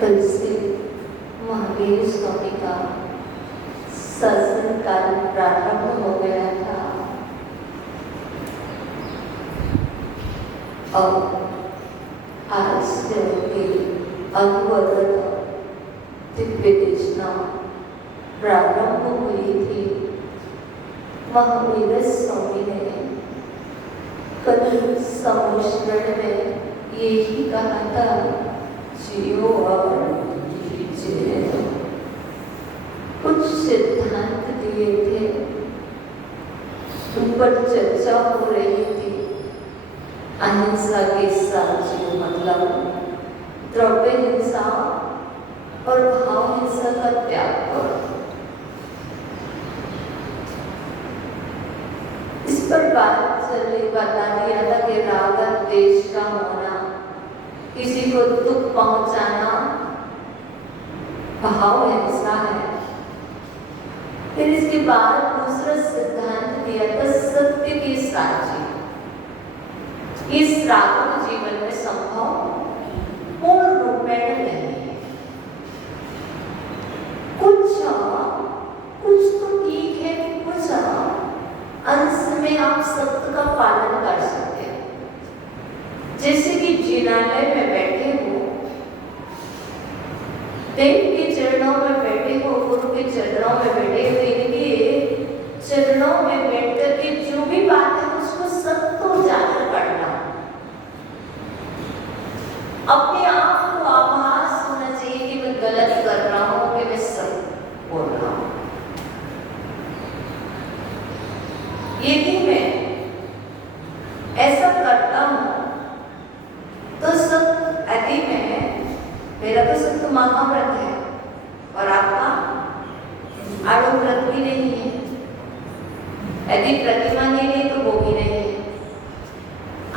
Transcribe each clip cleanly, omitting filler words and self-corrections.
कल से महावीर स्वामी का शासन काल प्रारंभ हो गया था और आज से उनकी अनवरत दिव्य देशना प्रारंभ हुई थी। महावीर स्वामी ने कल सम्मिश्रण में यही कहा था, जियो और जीने दो। कुछ सिद्धांत दिए थे, उन पर चर्चा हो रही थी। अहिंसा के साथ जियो मतलब द्रव्य हिंसा और भाव हिंसा का त्याग करो। इस पर बात बता दिया था कि राग द्वेष का होना, किसी को दुख पहुंचाना भाव हिंसा है। फिर इसके बाद दूसरा सिद्धांत दिया था सत्य के साथ जीना। इस राग जीवन में संभव पूर्ण रूप में नहीं है। कुछ तो ठीक है, कुछ अंश में आप सत्य का पालन कर सकते हैं। जैसे कि जिनालय में बैठे हो, देव के चरणों में बैठे हो, गुरु के चरणों में बैठे हो, इनके चरणों में बैठ करके जो भी बात है उसको सत्य उजागर करना। अपने आप को आभास होना चाहिए कि मैं गलत कर रहा हूं, कि मैं सत्य बोल रहा हूं। यदि मैं ऐसा करता हूं तो सत्य अति में मेरा तो सत्य महाव्रत है और आपका आड़ो व्रत भी नहीं है। यदि प्रतिमा नहीं है तो वो भी नहीं है।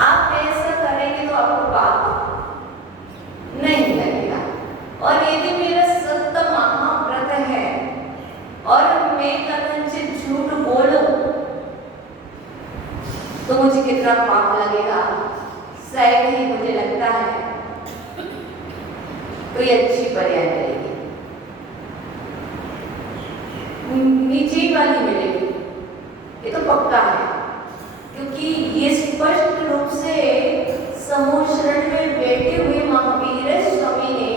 आप ऐसा करेंगे तो आपको पाप नहीं लगेगा। और यदि मेरा सत्य महाव्रत है और मैं कदाचित झूठ बोलूं तो मुझे कितना पाप लगेगा, शायद ही मुझे लगता है कोई अच्छी पर्याय मिलेगी, नीचे वाली मिलेगी, ये तो पक्का है। क्योंकि ये स्पष्ट रूप से समूह शरण में बैठे हुए महावीर स्वामी ने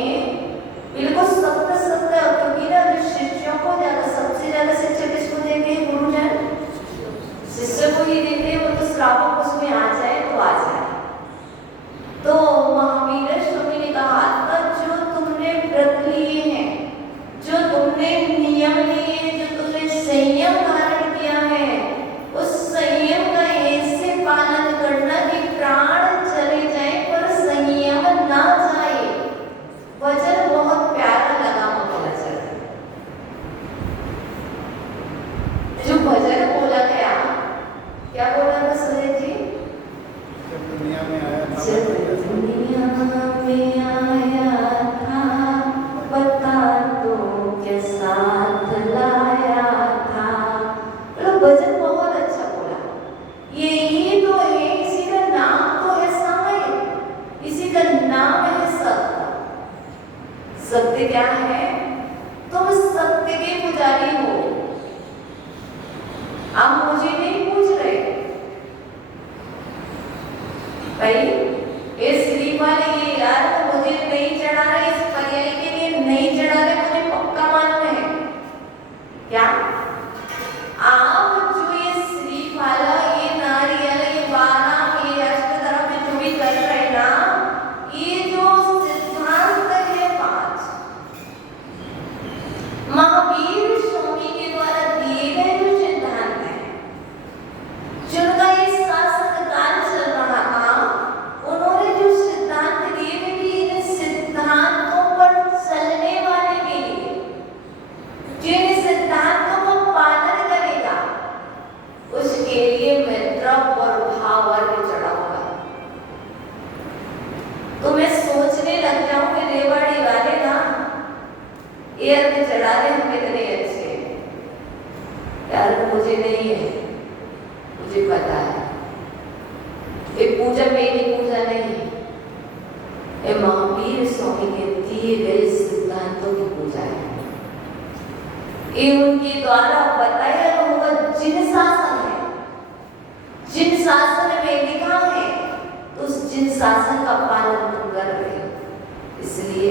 बिल्कुल सत्य सत्य, क्योंकि ना जो शिष्यों को सबसे ज्यादा शिक्षा किसको देते हैं, गुरुजन शिष्य को ही देते हैं। वो तो श्रावक उसमें आ जाए तो आ जाए। तो महावीर स्वामी ने कहा था, जो तुमने व्रत लिए हैं, जो तुमने नियम लिए हैं, जो तुमने संयम धारण किया है, उस संयम का ऐसे पालन करना कि प्राण चले जाए पर संयम ना जाए। वचन बहुत प्यारा लगा मुझे। जो भजन बोला गया, क्या बोला था सुरेश जी? जब दुनिया में आया था, बता दो क्या साथ लाया था। भजन बहुत अच्छा बोला। यही तो है, इसी का नाम तो है समय, इसी का नाम है सत्य। सत्य क्या है? तुम सत्य के पुजारी हो। आप मुझे नहीं पूछ रहे भाई, ये श्रीमान ये यार तो मुझे नहीं चढ़ा रहे, इस पर्याय के लिए नहीं चढ़ा रहे, मुझे पक्का मालूम है। क्या आप जो ये श्रीफल, ये नारियल, ये बादाम, ये अष्टधर्म में जो भी कर रहे हैं ना, ये जो सिद्धांत है 5 महावीर स्वामी के द्वारा दिए गए जो सिद्धांत है, जिनका ये शासन काल चल रहा था, उन्होंने जो सिद्धांत दिए थे कि इन सिद्धांतों पर चलने वाले के लिए, जिन सिद्धांतों का पालन करेगा, उसके लिए मैं द्रव्य और भाव वर्ग चढ़ाऊंगा। तो मैं सोचने लग जाऊं कि रेवाड़ी वाले ना एयर में चढ़ा रहे हम कितने अच्छे हैं। यार मुझे नहीं है, मुझे पता है ये पूजा मेरी पूजा नहीं है। दिए गए सिद्धांतों की पूजा है। ये उनके द्वारा बताया हुआ जिन शासन है, जिन शासन में लिखा है, तो उस जिन शासन का पालन तुम कर रहे हो। इसलिए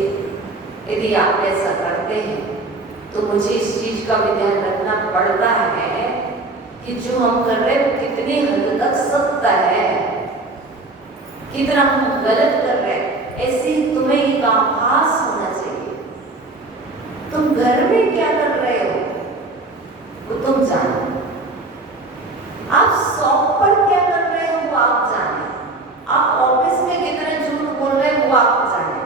यदि आप ऐसा करते हैं तो मुझे इस चीज का भी ध्यान रखना पड़ता है कि जो हम कर रहे हैं वो कितनी हद तक सत्य है, कितना हम गलत कर रहे हैं। ऐसे ही तुम्हें एक आभास होना चाहिए। तुम घर में क्या कर रहे हो वो तुम जानो, आप शॉप पर क्या कर रहे हो वो आप जाने, आप ऑफिस में कितने झूठ बोल रहे हो वो आप जाने।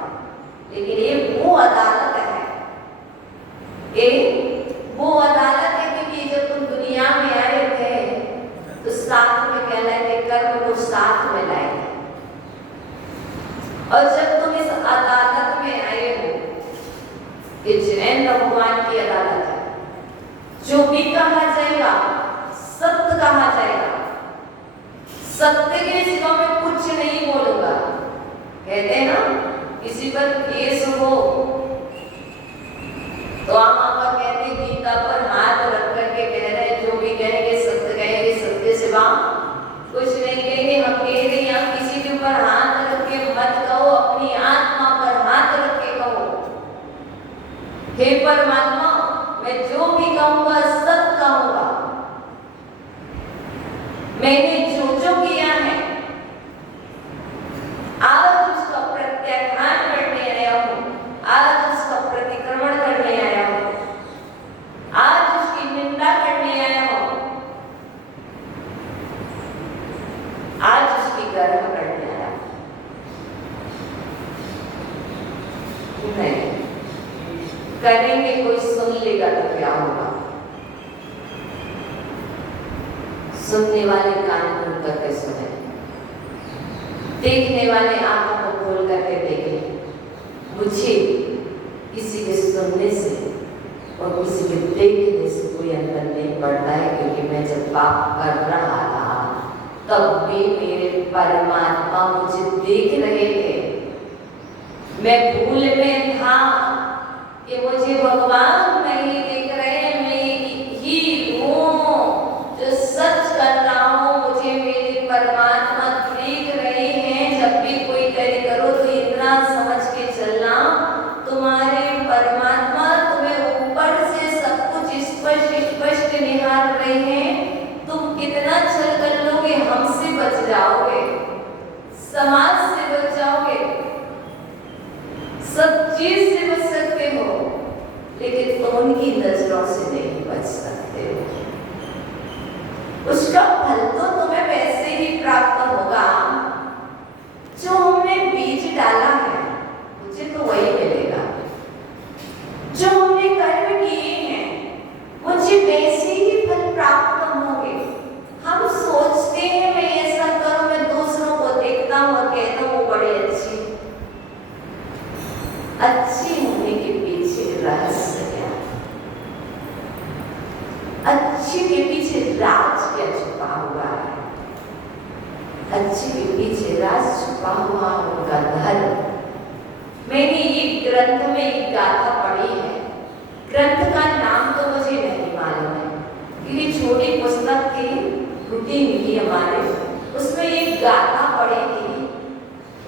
लेकिन ये वो अदालत है, ये वो अदालत है क्योंकि जब तुम दुनिया में आए थे तो साथ में कहलाते कर्म को साथ में लाए थे, और जब तुम इस अदालत में आए हो, ये जैन भगवान की अदालत है, जो भी कहा जाएगा सत्य कहा जाएगा, सत्य के सिवा मैं कुछ नहीं बोलूंगा। कहते हैं ना किसी पर केस हो तो हम आपका कहते गीता पर हाथ रख करके कह रहे हैं जो भी कहेंगे सत्य के सिवा कुछ नहीं कहेंगे। हम कह रहे हैं आप किसी के ऊपर हाथ रख के मत कहो, अपनी आत्मा पर हाथ रख के कहो, हे परमात्मा मैं जो भी कहूंगा सत्य कहूंगा। मैंने जो जो किया है आज उसका प्रत्याख्यान करने आया हूं, आज उसका प्रतिक्रमण करने आया हूं, आज उसकी निंदा करने आया हूं, आज उसकी गर्व करने आया हूं। नहीं करेंगे कोई सुन लेगा तो क्या होगा? सुनने वाले कान खोल करके सुने, देखने वाले आंखों को खोल करके देखें। मुझे किसी के सुनने से और किसी के देखने से कोई अंतर नहीं पड़ता है, क्योंकि मैं जब पाप कर रहा था तब भी मेरे परमात्मा मुझे देख रहे थे। मैं भूल में था कि मुझे भगवान नहीं देख रहे हैं, मैं ही हूँ जो सच कर रहा हूँ, मुझे मेरे परमात्मा देख रहे हैं। जब भी कोई कार्य करो तो इतना समझ के चलना तुम्हारे परमात्मा तुम्हें ऊपर से सब कुछ स्पष्ट निहार रहे हैं। तुम कितना छल कर लोगे हमसे बच जाओगे, समाज से बच जाओगे, सब चीज से बच सकते हो, लेकिन तुम उनकी नजरों से नहीं बच सकते हो। उसका फल तो तुम्हें वैसे ही प्राप्त होगा जो हमने बीज डाला है, मुझे तो वही मिलेगा। जो हमने कर्म किए हैं मुझे वैसे ही फल प्राप्त होंगे। हम सोचते हैं मैं ऐसा करूं, मैं दूसरों को देखता हूं और कहता हूं वो बड़ी अच्छी होने के पीछे रहस्य क्या? अच्छी के पीछे राज क्या छुपा हुआ है? अच्छी के पीछे राज छुपा हुआ उनका धर्म। मैंने एक ग्रंथ में एक गाथा पढ़ी है, ग्रंथ का नाम तो मुझे नहीं मालूम है, क्योंकि छोटी पुस्तक थी, टूटी मिली हमारे, उसमें एक गाथा पढ़ी थी।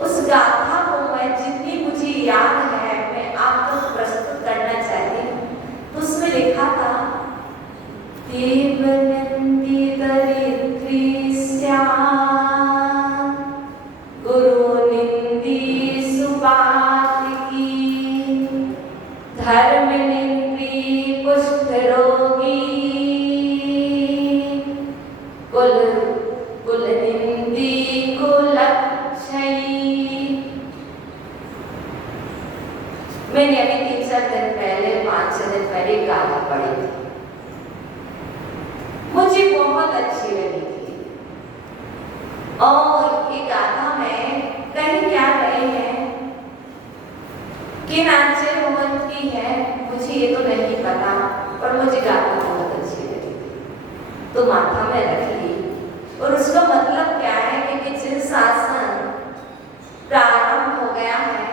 उस गाथा को मैं जितनी मुझे याद है मैं आपको प्रस्तुत करना चाहती हूँ। तो उसमें लिखा था देवनंदी दरिद्री स्यात्, गुरु निंदी सुपातकी, धर्म निंदी कुष्ठ रोगी, कुल निंदी कुलक्षयी। मैंने अभी 3-4 दिन पहले 5-6 दिन पहले गाथा पढ़ी थी, मुझे बहुत अच्छी लगी थी। और ये गाथा में कहीं क्या रहे हैं, किन आचार्य भगवंत की है मुझे ये तो नहीं पता, पर मुझे गाथा बहुत अच्छी लगी थी तो माथा में रख ली। और उसका मतलब क्या है कि जिन शासन प्रारंभ हो गया है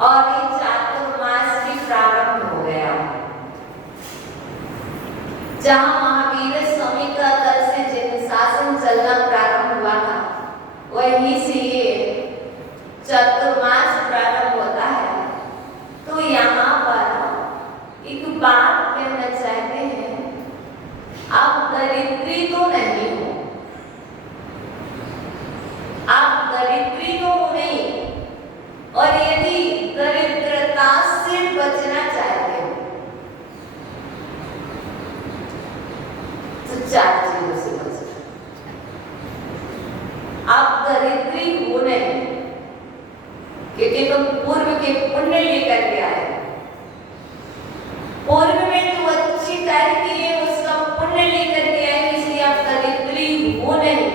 और ये जहां महावीर स्वामी का कल से जिन शासन चलना प्रारंभ हुआ था, वहीं से ये चतुर्मास प्रारंभ होता है। तो यहाँ पर एक बात कहना चाहते हैं, आप दरिद्री तो नहीं हो, आप दरिद्री तो हो नहीं, और यदि दरिद्रता से बचना चाहते हो तो 4 चीजों से बचना। आप दरिद्री हो नहीं, क्योंकि तुम पूर्व के पुण्य लेकर के आए, पूर्व में जो अच्छी कार्य किए उसका पुण्य लेकर के आए, इसलिए आप दरिद्री हो नहीं।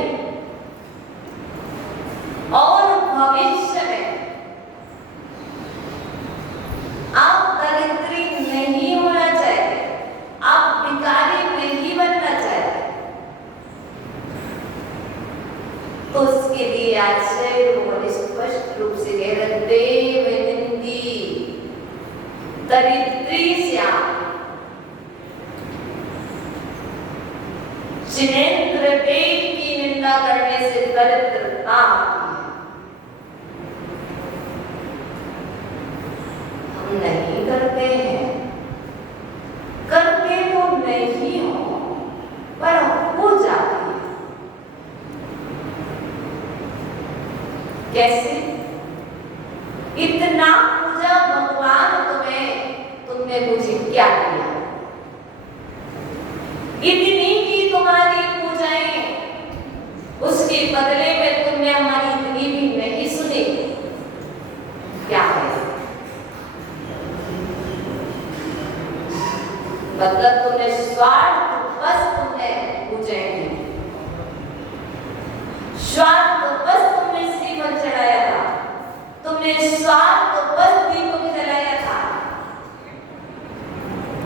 और भविष्य में आप दरिद्री नहीं होना चाहते, आप भिखारी नहीं बनना चाहते, तो उसके लिए आश्रय और स्पष्ट रूप से कह रहे देव निंदी दरिद्री जिनेंद्र देव की निंदा करने से दरिद्रता हम नहीं करते हैं, करते तो नहीं हो पर हो जाती है। कैसे? इतना पूजा भगवान तुमने मुझे क्या किया, इतनी की तुम्हारी पूजाएं, उसके बदले में तुमने हमारी इतनी भी नहीं सुनी, क्या है? मतलब तुमने स्वार्थ बस तुमने पूजाएं की, स्वार्थ बस तुमने श्रीमत चढ़ाया था, तुमने स्वार्थ बस दीपक जलाया था।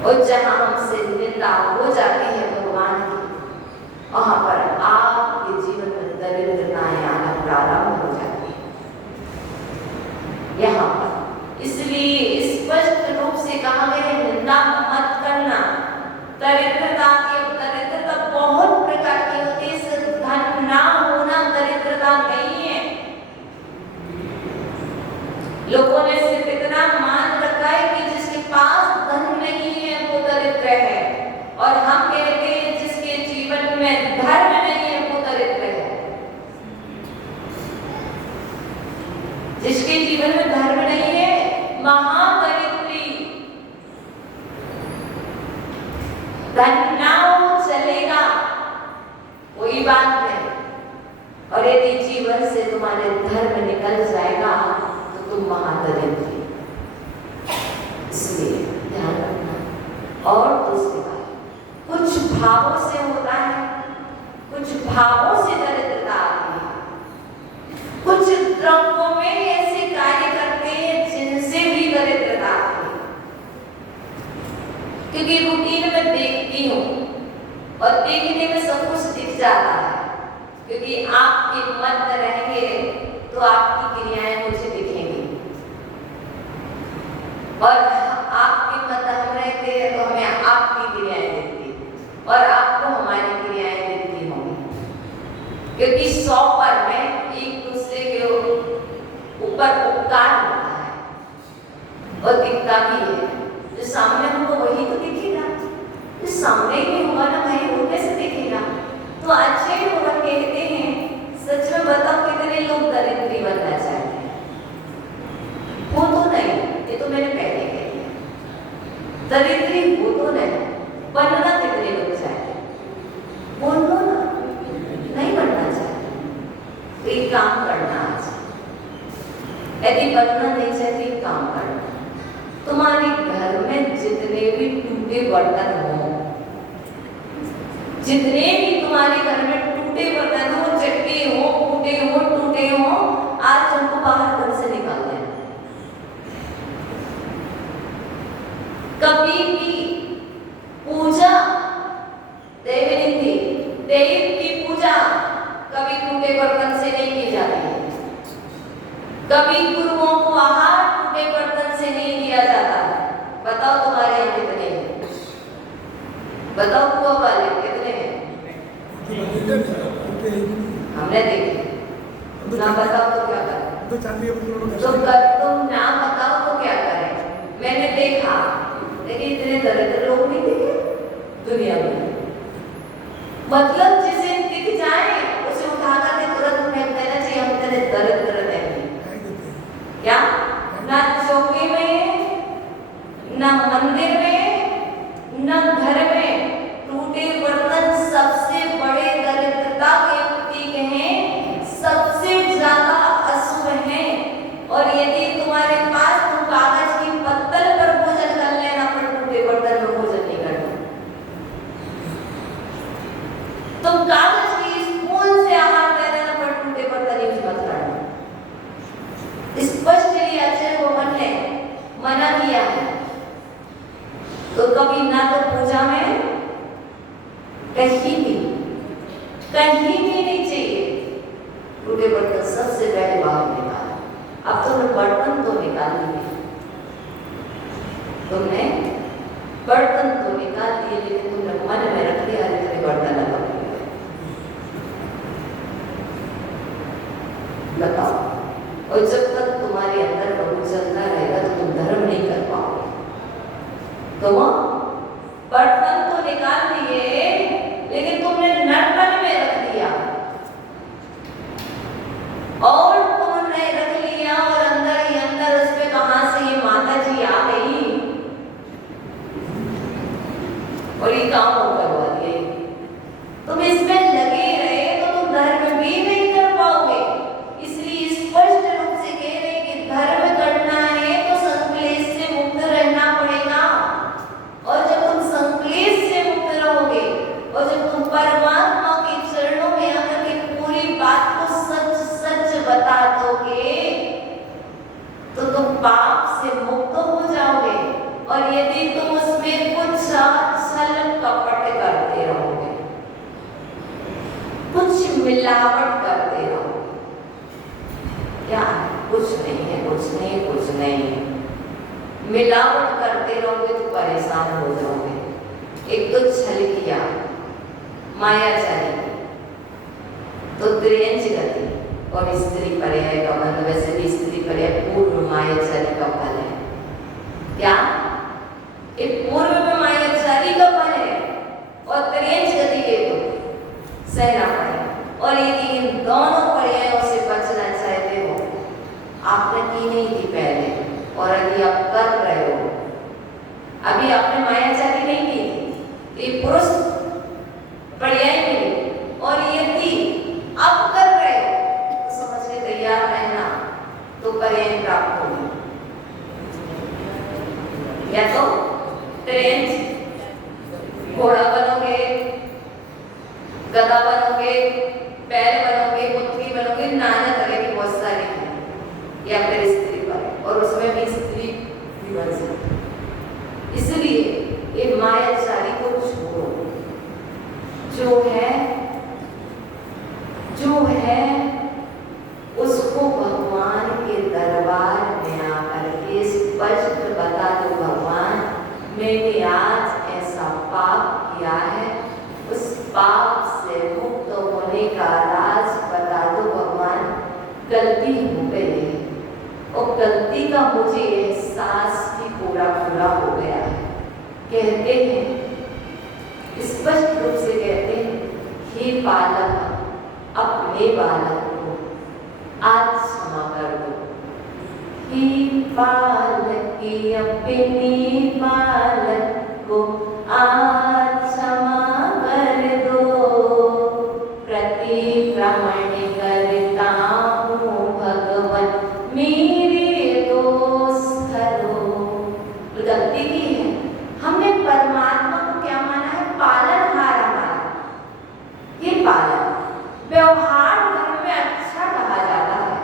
और जहां हमसे निंदा हो जाती है भगवान की, वहां पर आपके जीवन में दरिद्रताएं आना प्रारंभ हो जाती है। यहाँ पर इसलिए स्पष्ट रूप से कहा गया है, निंदा मत करना। दरिद्रता बहुत प्रकार की होती है, धन ना होना दरिद्रता नहीं है। लोगों ने सिर्फ इतना मान रखा है कि जिसके पास धन नहीं है वो दरिद्र है, और हम कहते हैं जिसके जीवन में धर्म नहीं है वो दरिद्र है। जिसके जीवन में धर्म नहीं है महादरिद्री। धन ना हो चलेगा, कोई बात नहीं, और यदि जीवन से तुम्हारे धर्म निकल जाएगा तो तुम महादरिद्री। इसलिए ध्यान रखना। और दूसरी बात, कुछ भावों से होता है, कुछ भावों से दरिद्रता आती है, कुछ द्रव्यों में ऐसे कार्य करते हैं जिनसे भी दरिद्रता आती है। क्योंकि रूटीन में देखती हूँ और देखने में सब कुछ दिख जाता है, क्योंकि आपके मध्य रहेंगे तो आपकी क्रियाएं मुझे दिखेंगी, और आपके मध्य हम रहते हैं तो हमें आपकी क्रियाएं दिखती, और आपको हमारी क्रियाएं दिखती होंगी। क्योंकि 100 पर में एक दूसरे के ऊपर उपकार होता है और दिखता भी है। जो सामने हमको वही तो दिखेगा, जो सामने ही होगा ना भाई, वो कैसे दिखेगा? तो अक्षय भगवान कहते हैं, सच में बताओ कितने लोग दरिद्री बनना चाहते हैं? वो तो नहीं, ये तो मैंने पहले कह दिया, दरिद्री वो तो नहीं, बनना कितने लोग चाहते हैं? बोलो ना, नहीं बनना चाहते तो एक काम करना आज, यदि बनना नहीं चाहते एक काम करना, तुम्हारे घर में जितने भी टूटे बर्तन हो, जितने भी तुम्हारे घर में टूटे बर्तन हो, चट्टे हो, टूटे हो, आज उनको बाहर घर से निकाल देना। कभी भी पूजा देवनिधि, देव की पूजा कभी टूटे बर्तन से नहीं की जाती है। कभी गुरुओं को आहार टूटे बर्तन से नहीं दिया जाता। बताओ तुम्हारे यहाँ कितने हैं? बताओ कुआ वाले कितने हैं? हमने देखे। ना बताओ तो क्या करें? तो तुम ना बताओ तो क्या करें? मैंने देखा, लेकिन इतने दरिद्र लोग नहीं देखे दुनिया में। मतलब जिसे दिख जाए उसे उठा करके तुरंत फेंक देना चाहिए। हम इतने दरिद्र नहीं। क्या? ना चौकी में, ना मंदिर में, ना घर में। टूटे बर्तन सबसे बड़े दरिद्रता के प्रतीक हैं, सबसे ज्यादा अशुभ हैं। और यदि तुम्हारे पास तुम कागज की पत्तल पर भोजन कर लेना, पर टूटे बर्तन में भोजन नहीं करना। तुम कागज की स्पून से आहार ले लेना, पर टूटे बर्तन यूज मत करना। स्पष्टली आचार्य भगवान ने मना किया है। तो कभी ना तो पूजा में कहीं भी नहीं चाहिए टूटे बर्तन सबसे पहले बाहर निकाल। अब तुमने बर्तन तो निकाल लिए, तुमने बर्तन तो निकाल दिए, लेकिन तुमने मन में रख लिया अरे बर्तन लगा बताओ। और जब तक तुम्हारे अंदर प्रभु चलता रहेगा तो तुम धर्म नहीं कर पाओगे। तो बर्तन तो निकाल दिए, लेकिन तुमने नरपन में रख दिया। और तुमने रख लिया और अंदर ही अंदर उस पे कहां से ये माता जी आ गई और ये काम करवा दिए। तुम इसमें लगे रहे तो तुम धर्म भी नहीं कर पाओगे। इसलिए स्पष्ट रूप से कह रहे कि धर्म करना है तो संक्लेश से मुक्त रहना पड़ेगा। और जब तुम संक्लेश से मुक्त रहोगे और जब तुम परमात्मा के चरणों में आकर के पूरी बात को सच सच बता दोगे तो तुम पाप से मुक्त हो जाओगे। और यदि तुम उसमें कुछ छल कपट करते रहोगे, कुछ मिलावट करते रहोगे, क्या कुछ नहीं है, कुछ नहीं, कुछ नहीं, मिलावट करते रहोगे तो परेशान हो जाओगे। एक तो छल किया, मायाचारी, तो त्रियंच गति और स्त्री पर्याय का मतलब वैसे भी स्त्री पर्याय पूर्व मायाचारी का फल है। क्या? एक पूर्व में मायाचारी का फल है और त्रियंच गति के तो सहना पड़ेगा। और यदि इन दोनों पर्यायों से बचना चाहते हो, आपने की नहीं थी पहले और अभी आप कर रहे हो, अभी आपने मायाचारी नहीं की थी, ये पुरुष पर्याय मिले और यदि अब कर रहे हो तो समझने तैयार रहना तो पर्याय प्राप्त होगी। या तो ट्रेन घोड़ा बनोगे, गधा बनोगे, पैर बनोगे, पुत्री बनोगे, नाना तरह की बहुत सारी है। या फिर स्त्री पर, और उसमें भी स्त्री भी बन सकती। इसलिए ये मायाचारी को छोड़ो। जो है उसको भगवान के दरबार में आकर के स्पष्ट बता दो, भगवान मैंने आज ऐसा पाप किया है, उस पाप से मुक्त होने का राज बता दो भगवान। गलती हो गई है और गलती का मुझे एहसास भी पूरा हो गया है। कहते हैं, स्पष्ट रूप से कहते हैं, हे बालक अपने बालक को आज क्षमा कर दो। हे बालक अपने बालक को आज क्षमा कर दो। प्रतिक्रमण करता हूँ भगवान, मेरे दोष करो। गलती की है, हमने परमात्मा को क्या माना है? पालनहार माना। ये पालन व्यवहार धर्म में अच्छा कहा जाता है,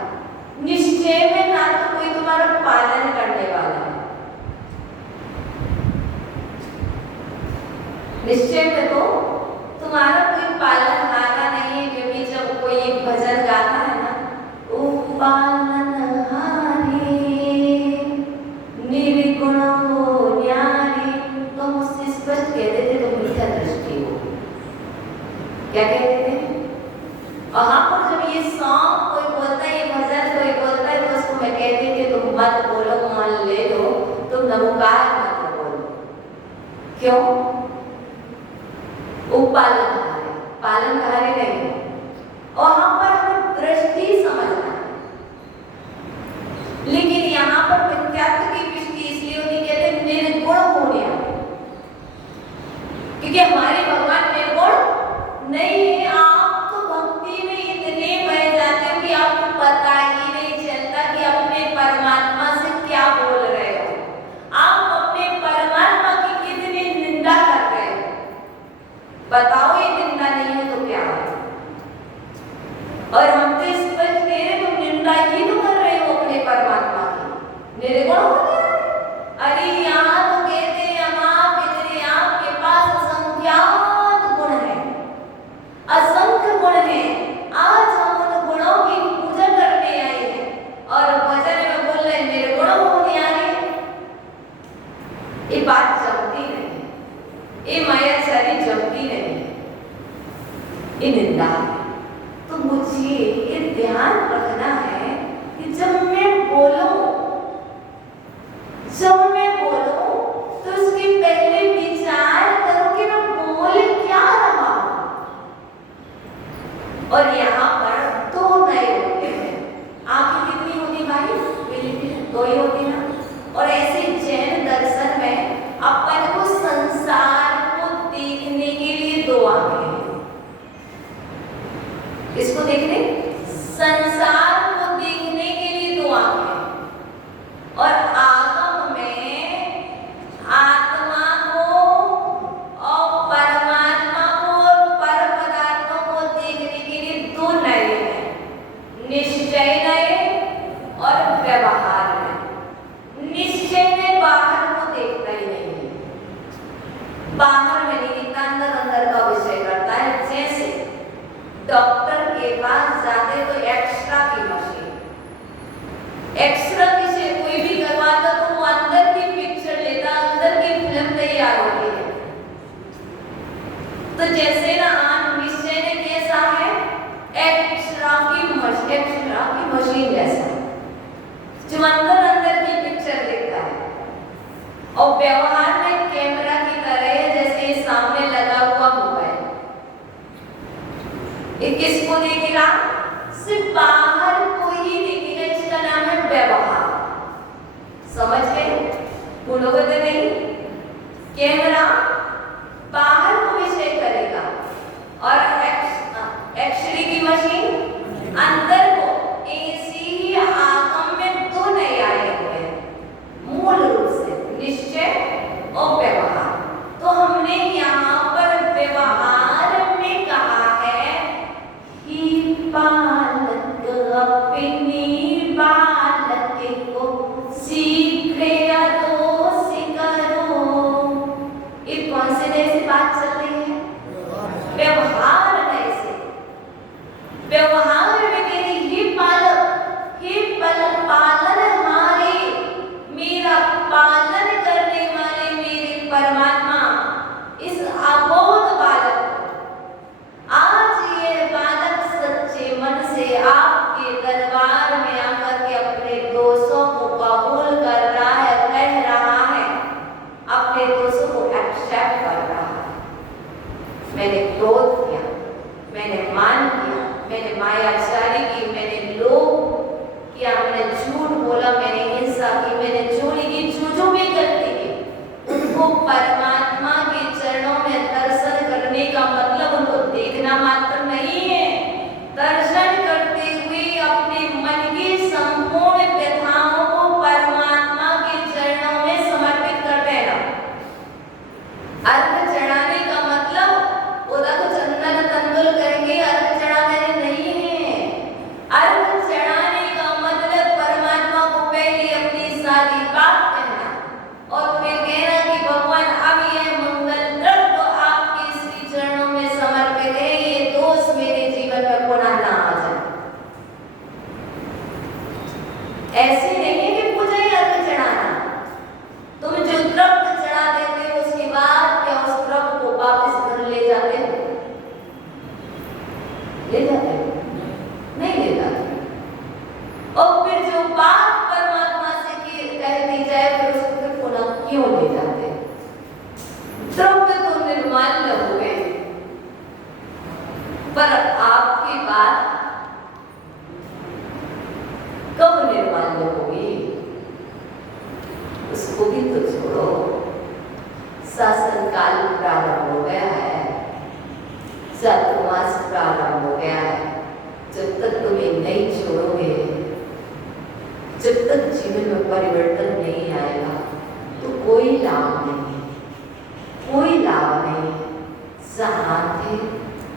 निश्चय में ना तो कोई तुम्हारा पालन करने वाला है। निश्चय में तो तुम्हारा कोई पालनहारा नहीं है, क्योंकि जब कोई एक भजन गाता है ना, ओ पालनहारे निर्गुण हो न्यारे, तो मुझसे स्पष्ट कहते थे तो मीठा मत बोलो, मान ले लो, तुम नमोकार मत बोलो। क्यों? वो पालनहारी नहीं। और वहां पर हमें दृष्टि समझना है। लेकिन यहाँ पर प्रत्यात्म की पुष्टि इसलिए होती, कहते हैं निर्गुण होने वाले, क्योंकि हमारे भगवान निर्गुण नहीं है। आप तो भक्ति में इतने बह जाते हो कि आपको पता ही नहीं चलता कि अपने परमात्मा से क्या बोल रहे हो। आप अपने परमात्मा की कितनी निंदा कर रहे हो। बताओ, ये निंदा नहीं है तो क्या है? और हम तो स्पष्ट कह रहे, तुम निंदा ही तो कर रहे हो अपने परमात्मा की। निर्गुण हो गया। अरे यहाँ तो कहते हैं हम आपके पास असंख्यात गुण है, असंख्य गुण है। आज हम उन गुणों की पूजा करने आए हैं और भजन में बोल रहे निर्गुण होने आए। ये बात जमती नहीं, ये मायाचारी जमती नहीं, ये निंदा है। तो मुझे ये ध्यान रखना है कि जब मैं बोलूं तो उसके पहले विचार करो कि मैं बोल क्या रहा हूं। और यहाँ पर दो नए होते हैं। आंखें कितनी होती भाई? दो ही होती ना। और ऐसे जैन दर्शन में अपन को संसार को देखने के लिए दो आंखें हैं। इसको देखने, संसार को देखने के लिए दो आंखें हैं। और आगम में आत्मा को और परमात्मा को और पर पदार्थों को देखने के लिए दो नए हैं, निश्चय नए और व्यवहार नए। निश्चय में बाहर को देखता ही नहीं है, बाहर में नहीं दिखता, अंदर अंदर का विषय करता है। जैसे डॉक्टर के पास जाते तो एक्सरा की मशीन, एक्सरा किसे कोई भी करवाता तो वो अंदर की पिक्चर लेता, अंदर की फिल्म तैयार होती है। तो जैसे ना आम निश्चय ने कैसा है, एक्सरा की मशीन जैसा, जो अंदर अंदर की पिक्चर देखता है। और व्यवहार में कैमरा की तरह है, जैसे सामने लगा हुआ मोबाइल। ये किसको देखेगा? सिर्फ बाहर को ही देखेगा। इसका नाम है व्यवहार। समझ गए? भूलोगे तो नहीं। कैमरा बाहर को विषय करेगा और एक्सरे की मशीन अंदर को। ऐसी आगम में दो नए आए हुए हैं मूल रूप से, निश्चय और व्यवहार। तो हमने यहाँ पर व्यवहार में कहा है कि बालक अपनी बालक को सीखे दोष करो। ये कौन से नए से बात चल रही है? व्यवहार नए से। व्यवहार में मेरी ये पालक, हे पालन हमारे, मेरा पालन करने वाले मेरे परमात्मा, इस अबोध बालक, आज ये बालक सच्चे मन से आपके दरबार में आकर के अपने दोषों को कबूल कर रहा है, कह रहा है, अपने दोषों को एक्सेप्ट कर रहा है। मैंने क्रोध किया, मैंने मान किया, मैंने मायाचारी की, मैंने लोभ किया, मैंने झूठ बोला, मैंने हिंसा की, मैंने चोरी की, जो भी गलती की, उनको परमात्मा के चरणों में दर्शन करने का मतलब उनको देखना मात्र नहीं है, दर्शन करते हुए अपने मन की संपूर्ण व्यथाओं को परमात्मा के चरणों में समर्पित कर देना। अर्घ चढ़ाने का मतलब उधर को चंदन तंदुल करके अर्घ चढ़ा देने नहीं है। अर्घ चढ़ाने का मतलब संकाल प्रारंभ हो गया है, चतुर्मास प्रारंभ हो गया है। जब तक तुम ये नहीं छोड़ोगे, जब तक जीवन में परिवर्तन नहीं आएगा, तो कोई लाभ नहीं, कोई लाभ नहीं। जहाँ थे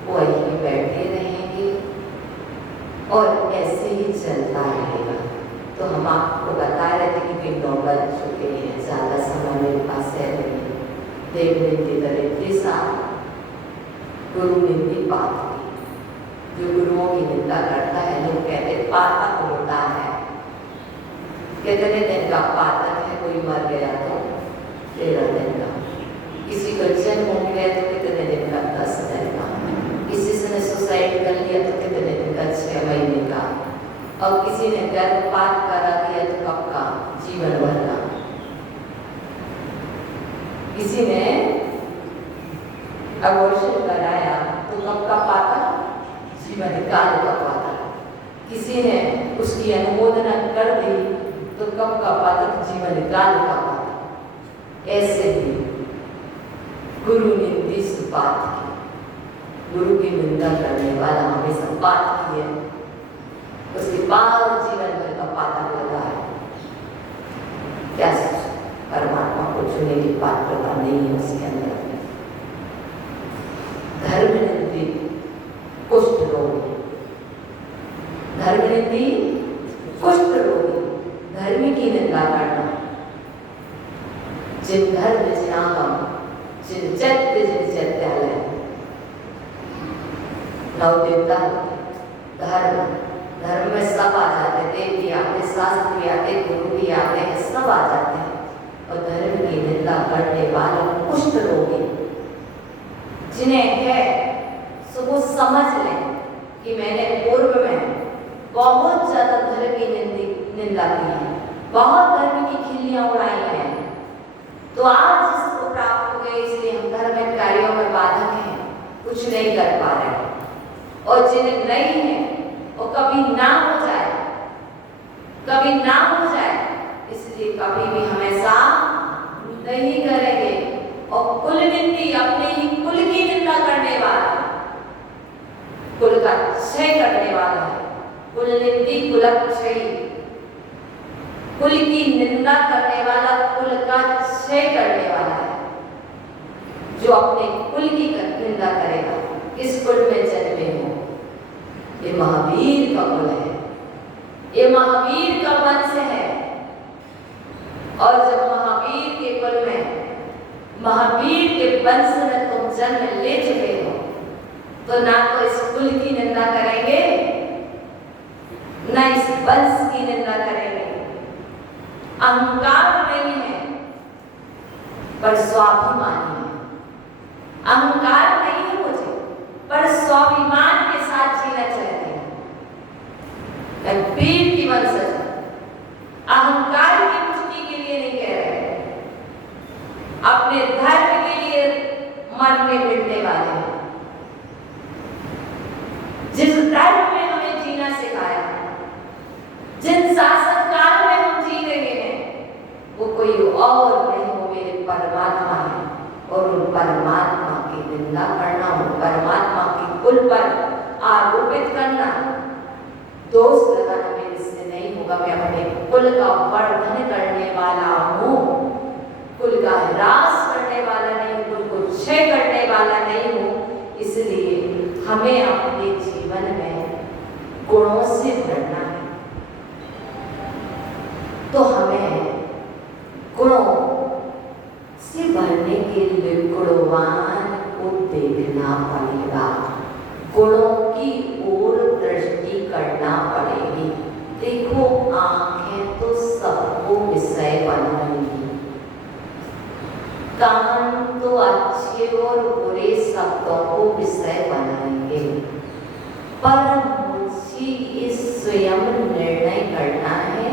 वहीं बैठे रहेंगे और ऐसे ही चलता रहेगा। तो हम आपको बता रहे थे कि 9 बज चुके हैं, ज़्यादा समय मेरे पास है नहीं। देव निंदी दरिद्री साहब, गुरु निंदी पातकी। जो गुरुओं की निंदा करता है, लोग कहते पातक होता है। कितने दिन का पातक है? कोई मर गया तो 13 दिन का, किसी को जन्म हो गया तो कितने दिन का? 10 दिन का, किसी से ने सुसाइड कर लिया तो कितने दिन का? 6 महीने का, और किसी ने गर्भपात करा दिया तो कब का? जीवन भर का। किसी ने अबॉर्शन कराया तो कब का पातक? जीवन काल का पातक। किसी ने उसकी अनुमोदना कर दी तो कब का पातक? जीवन काल का पातक। ऐसे ही गुरु निंदी सुपातकी, गुरु की निंदा करने वाला हमेशा पातकी है, उसके बाद जीवन भर का पातक लगा है। क्या परमात्मा को छूने की पात्रता नहीं है उसके अंदर। धर्म निंदी कुष्ठ रोगी, धर्म निंदी कुष्ठ रोगी, धर्म की निंदा करना। जिन धर्म जिनागम, जिन चैत्य, जिन चैत्यालय, नवदेवता, धर्म, धर्म में सब आ जाते, देव भी आते, शास्त्र भी आते, गुरु भी आते हैं, सब आ जाते हैं। और धर्म की निंदा करने वाले कुष्ठ रोगी जिन्हें है सो वो समझ लें कि मैंने पूर्व में बहुत ज्यादा धर्म की निंदा की है, बहुत धर्म की खिल्लियां उड़ाई हैं, तो आज इसको प्राप्त हो गए, इसलिए हम धर्म कार्यों में बाधक हैं, कुछ नहीं कर पा रहे। और जिन्हें नहीं है वो कभी ना हो जाए, कभी ना हो जाए, इसलिए कभी भी हमेशा नहीं करेंगे। और कुल निंदी, अपने ही कुल की निंदा करने वाला, कुल का क्षय करने वाला है। कुल निंदी कुलक्षयी, कुल की निंदा करने वाला कुल का क्षय करने वाला है। जो अपने कुल की निंदा करेगा, किस कुल में जन्मे हो, ये महावीर का कुल है, ये महावीर का वंश है। और जब महावीर के कुल में, महावीर के वंश में तुम जन्म ले चुके हो, तो ना तो इस कुल की निंदा करेंगे, ना इस वंश की निंदा करेंगे। अहंकार नहीं है पर स्वाभिमानी है। अहंकार नहीं है मुझे, पर स्वाभिमान के साथ जीना चाहते हैं। मैं पीर की वंशज, अहंकार की पुष्टि के लिए नहीं कह रहे, अपने धर्म के लिए मरने मिटने वाले हैं। जिस धर्म में हमें जीना सिखाया, जिन शासन काल में हम जी रहे हैं, वो कोई और नहीं, वो मेरे परमात्मा है। और उन परमात्मा की निंदा करना, उन परमात्मा की कुल पर आरोपित करना, दोष लगाना मेरे से नहीं होगा। मैं अपने कुल का वर्धन करने वाला हूँ, कुल का ह्रास करने वाला नहीं, कुल को क्षय करने वाला नहीं हूँ। इसलिए हमें अपने जीवन में गुणों से भरना है। तो हमें गुणों से भरने के लिए गुणवान को देखना पड़ेगा, गुणों की ओर दृष्टि करना पड़ेगी। देखो, आंखें तो सबको विषय बनाएंगी, कान तो अच्छे और बुरे शब्दों को विषय बनाएंगे, पर मुझे इस स्वयं निर्णय करना है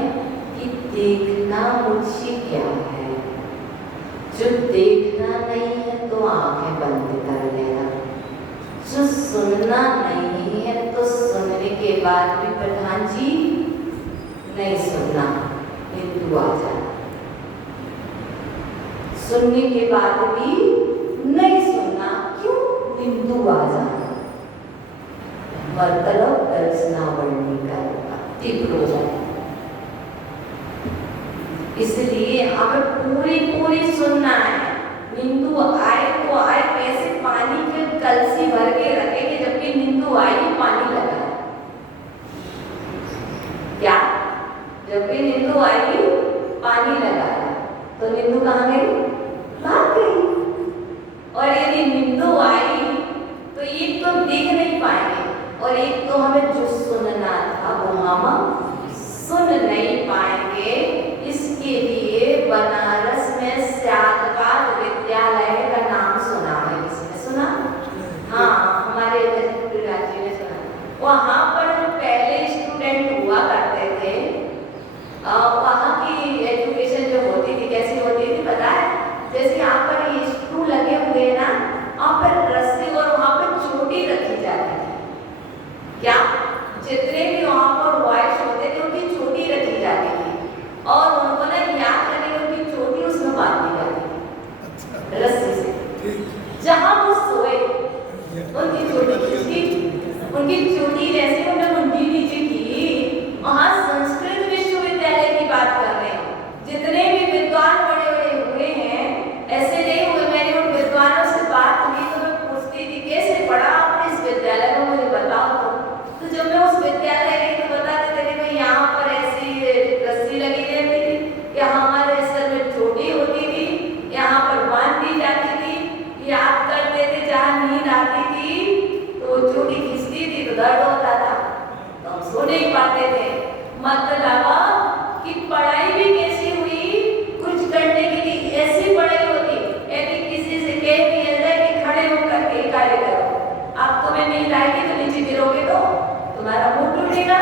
कि देखना मुझे क्या है। जो देखना नहीं है तो आंखें बंद कर लेना, जो सुनना नहीं है तो सुनने के बाद भी प्रधान जी नहीं सुनना, हिंदू आ जाए, सुनने के बाद भी नहीं सुनना, क्यों? बिंदु आ जाए, मतलब दर्शना बढ़ने का तीव्र हो जाए। इसलिए हमें पूरी पूरी सुनना है। नींदू आए तो आए, कैसे पानी के कलसी भर के रखेंगे जबकि नींदू आई पानी लगा है। क्या? जबकि नींदू आई पानी लगा है तो नींदू कहाँ गई? भाग गई। और यदि नींदू आई तो एक तो देख नहीं पाएंगे और एक तो हमें जो सुनना था वो हम सुन नहीं पाएंगे। इसके लिए बनारस में श्यालकाद विद्यालय का नाम सुना है? किसने सुना? हाँ, हमारे राज्य में सुना। वहाँ पर जो पहले स्टूडेंट हुआ करते थे, वहाँ की एजुकेशन जो होती थी कैसी होती थी पता है? जैसे यहाँ पर ये स्क्रू लगे हुए ना, वहाँ पर रस्सी और वहाँ पर चोटी रखी जाती थी। क्या? जितने भी वहाँ पर बॉयज होते थे उनकी चोटी रखी जाती थी और उनको ना याद करके उनकी चोटी उसमें बांध दी जाती थी रस्सी से। जहाँ वो सोए उनकी चोटी खींची, उनकी चोटी जैसे उन्हें मुंडी नीचे की। वहाँ संस्कृत विश्वविद्यालय की बात कर रहे हैं। जितने भी विद्वान बड़े बड़े हुए हैं, ऐसे नहीं हुए। मैंने उन विद्वानों से बात की तो मैं पूछती थी कैसे पढ़ा आपने इस विद्यालय में, मुझे बताओ। तो जब मैं उस विद्यालय गई तो बताते थे कि यहाँ पर ऐसी रस्सी लगी रहती थी, यहाँ हमारे सर में चोटी होती थी, यहाँ पर बांध दी जाती थी। याद करते थे जहाँ नींद आती थी तो चोटी खींचती थी तो दर्द होता था तो हम सो नहीं पाते थे। मतलब कि पढ़ाई भी कैसी हुई, कुछ करने के लिए ऐसी पढ़ाई होती। यदि किसी से कह दिया जाए कि खड़े होकर के कार्य करो, आप तुम्हें नींद आएगी तो नीचे गिरोगे तो तुम्हारा मुंह टूटेगा,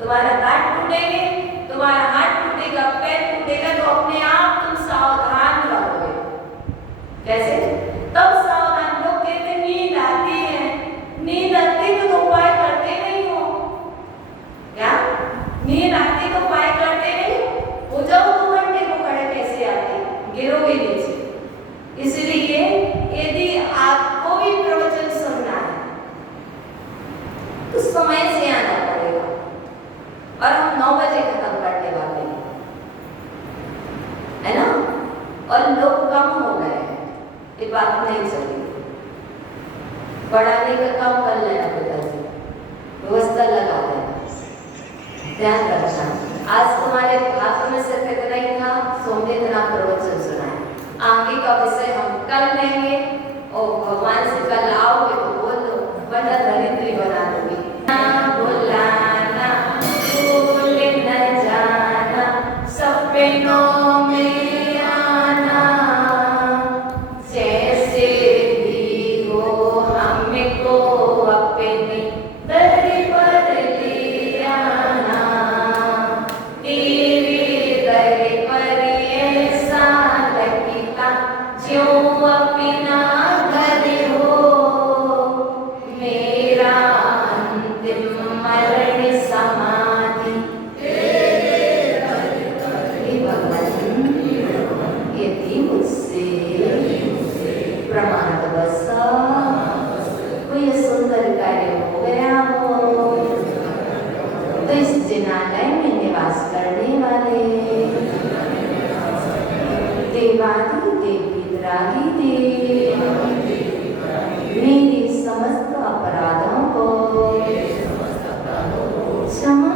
तुम्हारा दांत टूटेंगे, तुम्हारा हाथ टूटेगा, पैर टूटेगा, तो अपने आप तुम सावधान रहोगे। कैसे? तब सावधान। लोग कहते नींद आती है, नींद आती तो उपाय करते नहीं हो। क्या? नींद आती तो उपाय करते नहीं हो जाओ 2 घंटे को खड़े कैसे आते, गिरोगे नीचे। इसलिए यदि आपको भी प्रवचन सुनना है तो समय से आना पड़ेगा और हम 9 बजे खत्म करने वाले हैं, है ना? और लोग कम हो गए हैं, ये बात नहीं चली। पढ़ाने का काम कर लेना पिताजी, व्यवस्था लगा देना, ध्यान रखना। आज तुम्हारे हाथ में सिर्फ इतना ही था, सोमने इतना प्रवचन सुना है। आगे का विषय हम कर लेंगे और भगवान से कल आओगे तो बोल दो, वरना दरिद्री बना दोगे। बुलाना भूल न जाना, सपनों में आना, जैसे भी हो हमको अपने दर पर ले आना। तेरे दर पर ऐसा लगता ज्यों अपना घर हो, मेरा अंतिम मरण समाधि तेरे दर पर। भगवान यदि मुझसे प्रमाद बसा कोई सुंदर कार्य हो गया हो तो इस जिनालय में निवास करने वाले देवादि देवीद्रादि देव मेरी समस्त अपराधों को क्षमा